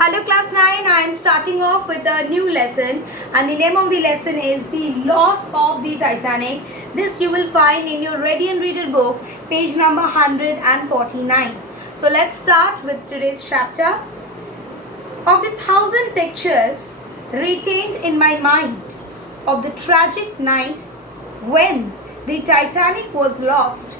Hello class 9, I am starting off with a new lesson and the name of the lesson is The Loss of the Titanic. This you will find in your Ready and Reader book, page number 149. So let's start with today's chapter. Of the 1,000 pictures retained in my mind of the tragic night when the Titanic was lost,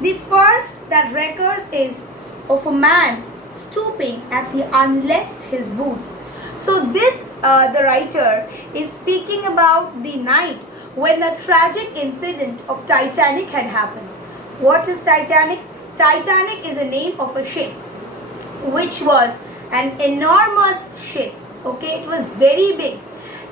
the first that recurs is of a man stooping as he unlaced his boots. So this, the writer is speaking about the night when the tragic incident of Titanic had happened. What is Titanic? Titanic is a name of a ship which was an enormous ship. Okay, it was very big,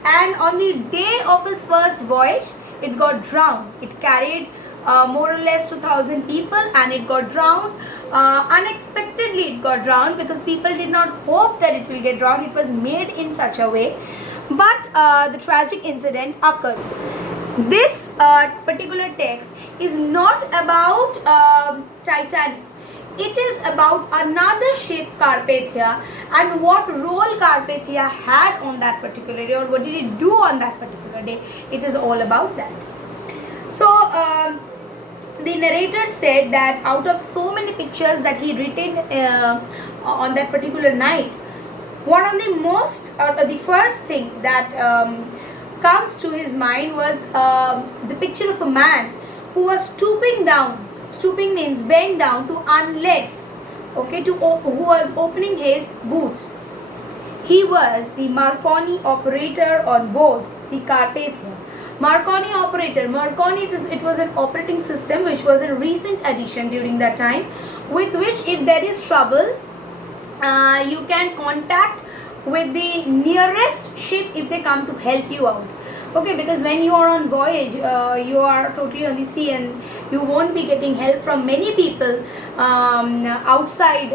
and on the day of his first voyage it got drowned. It carried more or less 2,000 people and it got drowned. Unexpectedly it got drowned because people did not hope that it will get drowned. It was made in such a way, but the tragic incident occurred. This particular text is not about Titanic. It is about another ship, Carpathia, and what role Carpathia had on that particular day, or what did it do on that particular day. It is all about that. So the narrator said that out of so many pictures that he retained on that particular night, one of the first thing that comes to his mind was the picture of a man who was stooping down. Stooping means bend down to unlace, okay, who was opening his boots. He was the Marconi operator on board the Carpathia. Marconi operator. Marconi, it was an operating system which was a recent addition during that time, with which if there is trouble, you can contact with the nearest ship if they come to help you out. Okay, because when you are on voyage, you are totally on the sea and you won't be getting help from many people outside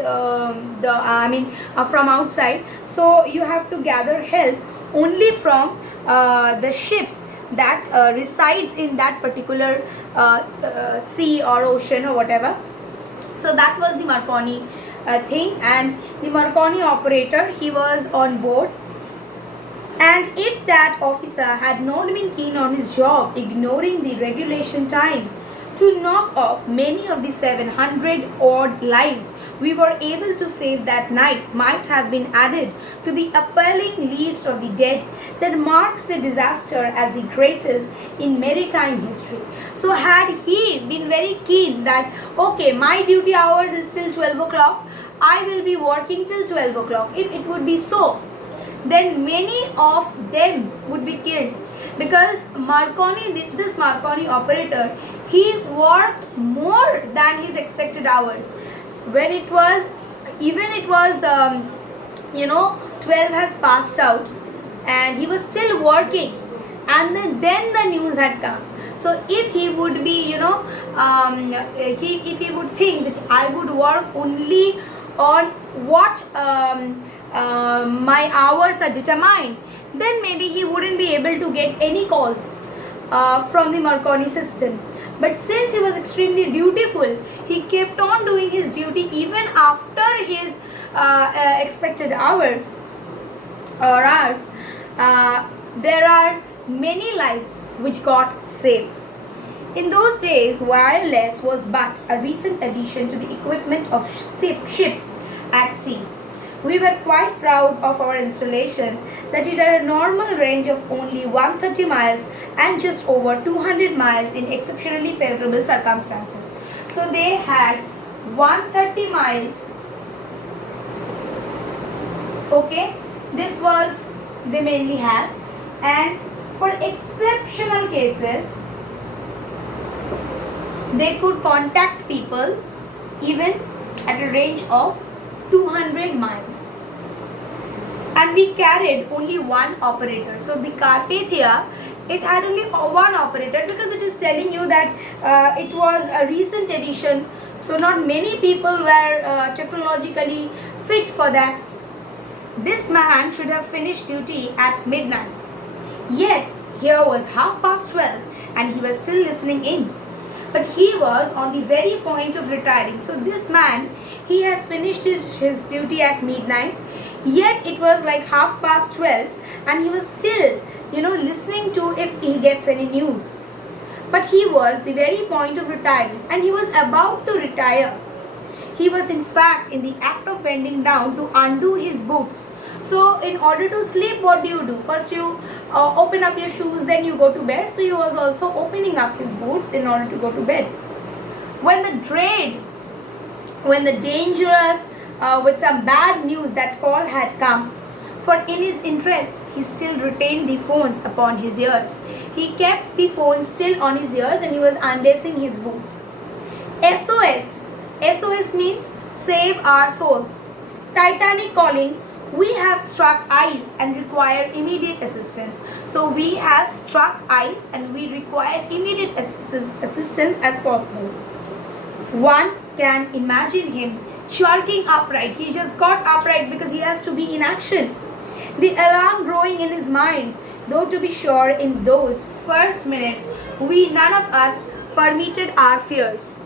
from outside. So you have to gather help only from the ships that resides in that particular sea or ocean or whatever. So that was the Marconi thing, and the Marconi operator, he was on board. And if that officer had not been keen on his job, ignoring the regulation time to knock off many of the 700 odd lives we were able to save that night, might have been added to the appalling list of the dead that marks the disaster as the greatest in maritime history. So had he been very keen that, okay, my duty hours is till 12 o'clock, I will be working till 12 o'clock. If it would be so, then many of them would be killed, because this Marconi operator, he worked more than his expected hours. When it was 12 has passed out and he was still working, and then the news had come. So if he would be if he would think that I would work only on what my hours are determined, then maybe he wouldn't be able to get any calls from the Marconi system. But since he was extremely dutiful, he kept on doing his duty even after his expected hours. There are many lives which got saved. In those days, wireless was but a recent addition to the equipment of ships at sea. We were quite proud of our installation, that it had a normal range of only 130 miles and just over 200 miles in exceptionally favorable circumstances. So they had 130 miles. Okay, this was they mainly had, and for exceptional cases they could contact people even at a range of 200 miles, and we carried only one operator. So the Carpathia, it had only one operator, because it is telling you that it was a recent edition, so not many people were technologically fit for that. This man should have finished duty at midnight, yet here was 12:30 and he was still listening in. but he was on the very point of retiring. So this man, he has finished his duty at midnight. Yet it was like 12:30 and he was still, listening to if he gets any news. But he was the very point of retiring and he was about to retire. He was in fact in the act of bending down to undo his boots. So in order to sleep, what do? First you open up your shoes, then you go to bed. So he was also opening up his boots in order to go to bed. When the dangerous, with some bad news, that call had come, for in his interest, he still retained the phones upon his ears. He kept the phone still on his ears and he was undressing his boots. SOS. SOS means save our souls. Titanic calling. We have struck ice and require immediate assistance. So we have struck ice and we require immediate assistance as possible. One can imagine him jerking upright. He just got upright because he has to be in action. The alarm growing in his mind, though to be sure in those first minutes none of us permitted our fears.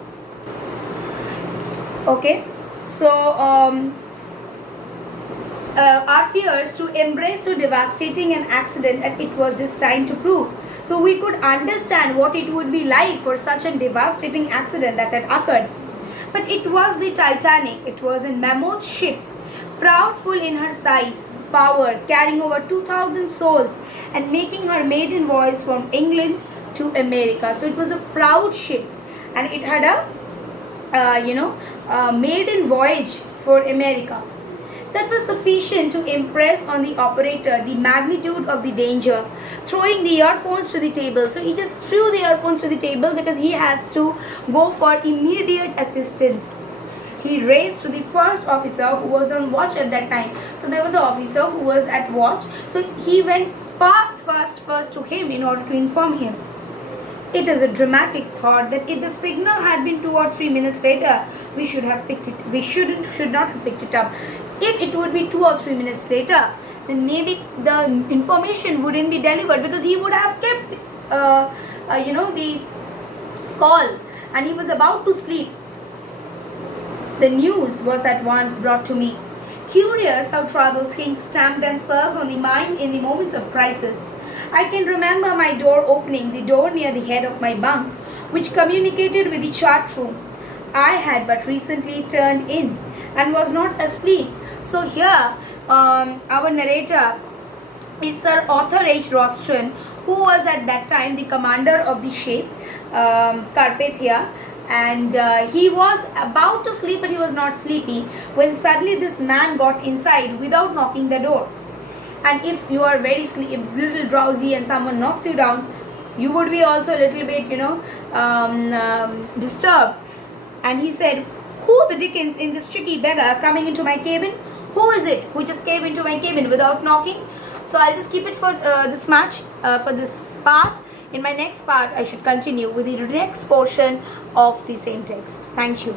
Okay, so our fears to embrace so devastating an accident and it was just trying to prove. So we could understand what it would be like for such a devastating accident that had occurred. But it was the Titanic. It was a mammoth ship, proudful in her size, power, carrying over 2,000 souls and making her maiden voyage from England to America. So it was a proud ship and it had a maiden voyage for America. That was sufficient to impress on the operator the magnitude of the danger. Throwing the earphones to the table. So he just threw the earphones to the table because he has to go for immediate assistance. He raced to the first officer who was on watch at that time. So there was an officer who was at watch. So he went first to him in order to inform him. It is a dramatic thought that if the signal had been 2 or 3 minutes later, we should have picked it. We should not have picked it up. If it would be 2 or 3 minutes later, then maybe the information wouldn't be delivered because he would have kept, the call and he was about to sleep. The news was at once brought to me. Curious how troubled things stamp themselves on the mind in the moments of crisis. I can remember my door opening, the door near the head of my bunk, which communicated with the chart room. I had but recently turned in and was not asleep. So here, our narrator is Sir Arthur H. Rostron, who was at that time the commander of the ship, Carpathia. And he was about to sleep, but he was not sleepy when suddenly this man got inside without knocking the door. And if you are very little drowsy and someone knocks you down, you would be also a little bit, disturbed. And he said, "Who the dickens in this tricky beggar coming into my cabin? Who is it who just came into my cabin without knocking?" So I'll just keep it for this part. In my next part, I should continue with the next portion of the same text. Thank you.